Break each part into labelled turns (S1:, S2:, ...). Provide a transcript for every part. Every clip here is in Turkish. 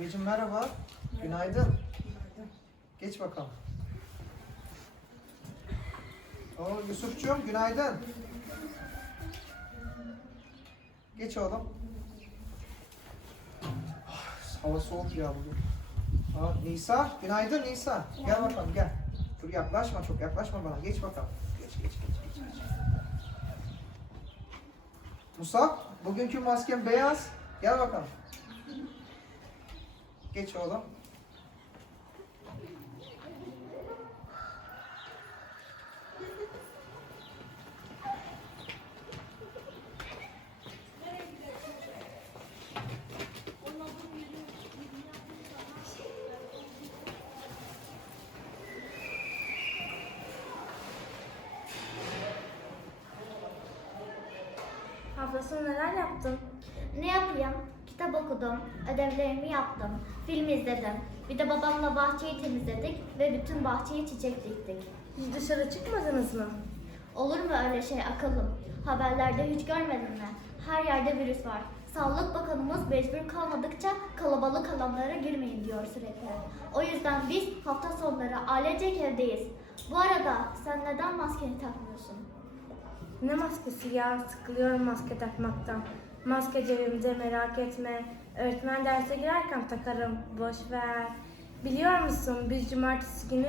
S1: Efe'cim merhaba. Günaydın. Geç bakalım. Oo Yusuf'cuğum günaydın. Geç oğlum. Ah, Hava soğuk ya bugün. Aa, Nisa, günaydın Nisa. Gel bakalım gel. Dur yaklaşma çok yaklaşma bana. Geç bakalım. Geç geç geç geç. geç. Musab, bugünkü masken beyaz. Gel bakalım. Geç oğlum.
S2: Hafta sonu neler yaptın?
S3: Ne yapayım? Kitap okudum, ödevlerimi yaptım, film izledim. Bir de babamla bahçeyi temizledik ve bütün bahçeye çiçek diktik.
S2: Hiç dışarı çıkmadınız mı?
S3: Olur mu öyle şey akıllım? Haberlerde hiç görmedin mi? Her yerde virüs var. Sağlık Bakanımız mecbur kalmadıkça kalabalık alanlara girmeyin diyor sürekli. O yüzden biz hafta sonları ailecek evdeyiz. Bu arada sen neden maskeni takmıyorsun?
S2: Ne maskesi ya? Sıkılıyorum maske takmaktan. Maske cebimde merak etme. Öğretmen derse girerken takarım. Boş ver. Biliyor musun biz cumartesi günü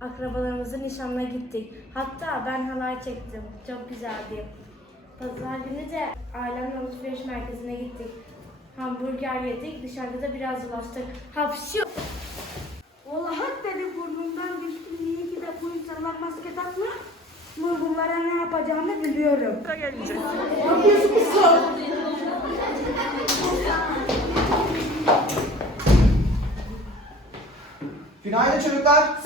S2: akrabalarımızın nişanına gittik. Hatta ben halay çektim. Çok güzeldi. Pazar günü de ailemle alışveriş merkezine gittik. Hamburger yedik. Dışarıda da biraz dolaştık. Hapşu.
S4: Vallahi dedi burnumdan düştü. İyi ki de bu insanlar maske takmıyor. Bu bunlara ne yapacağını biliyorum. Ne yapıyorsun kızım?
S1: Günaydın çocuklar.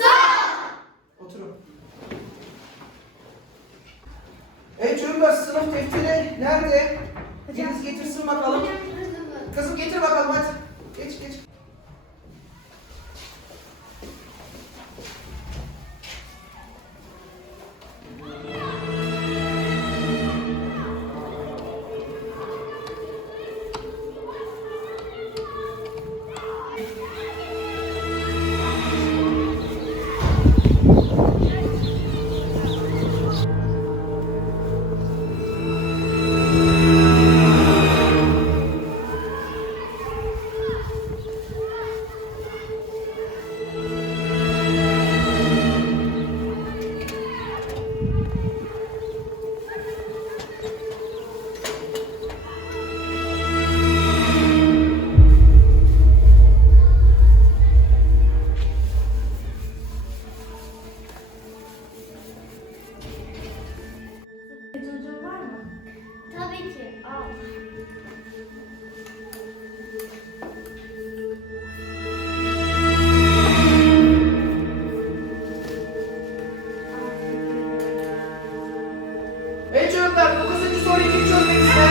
S1: Evet çocuklar 9. soruyu kim çözmek ister?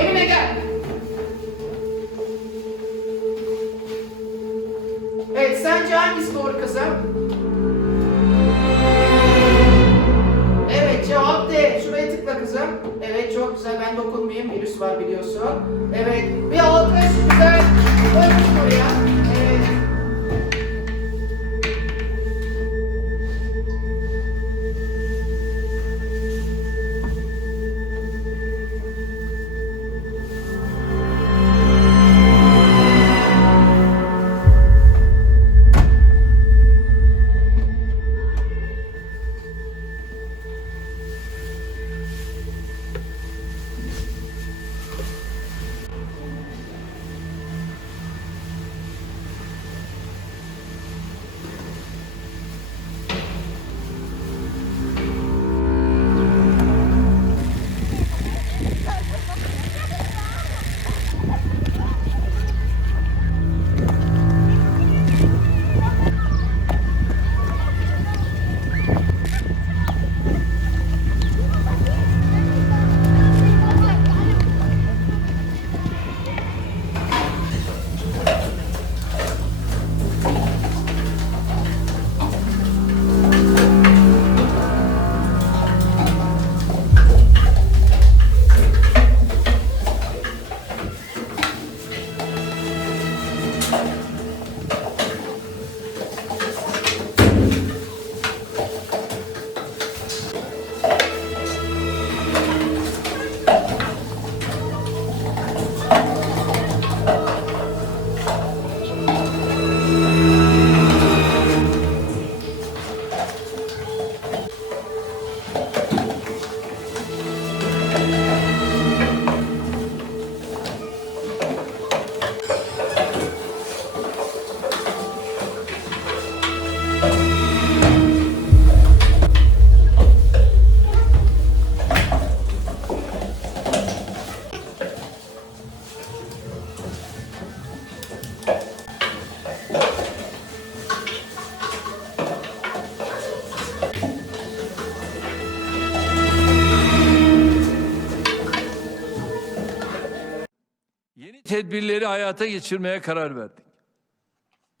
S1: Emine gel. Evet sence hangisi doğru kızım? Evet cevap D. Şuraya tıkla kızım. Evet çok güzel ben dokunmayayım virüs var biliyorsun. Evet bir alkış güzel. Koymuş buraya.
S5: Tedbirleri hayata geçirmeye karar verdik.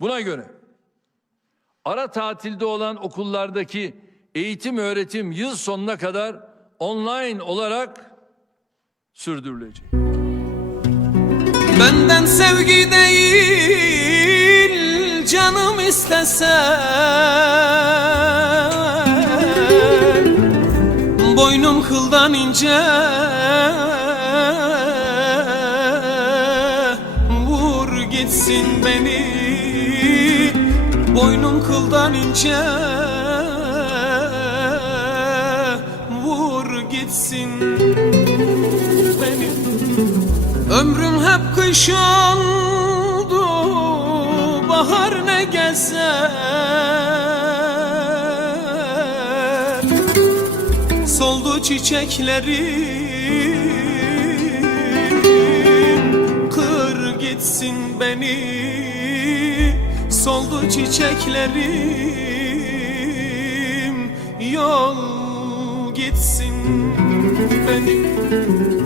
S5: Buna göre ara tatilde olan okullardaki eğitim öğretim yıl sonuna kadar online olarak sürdürülecek.
S6: Benden sevgi değil canım istesen Boynum kıldan ince kıldan ince Vur gitsin. Beni Ömrüm hep kış oldu Bahar ne gezer Soldu çiçeklerim Kır gitsin beni Soldu çiçeklerim. Yol gitsin beni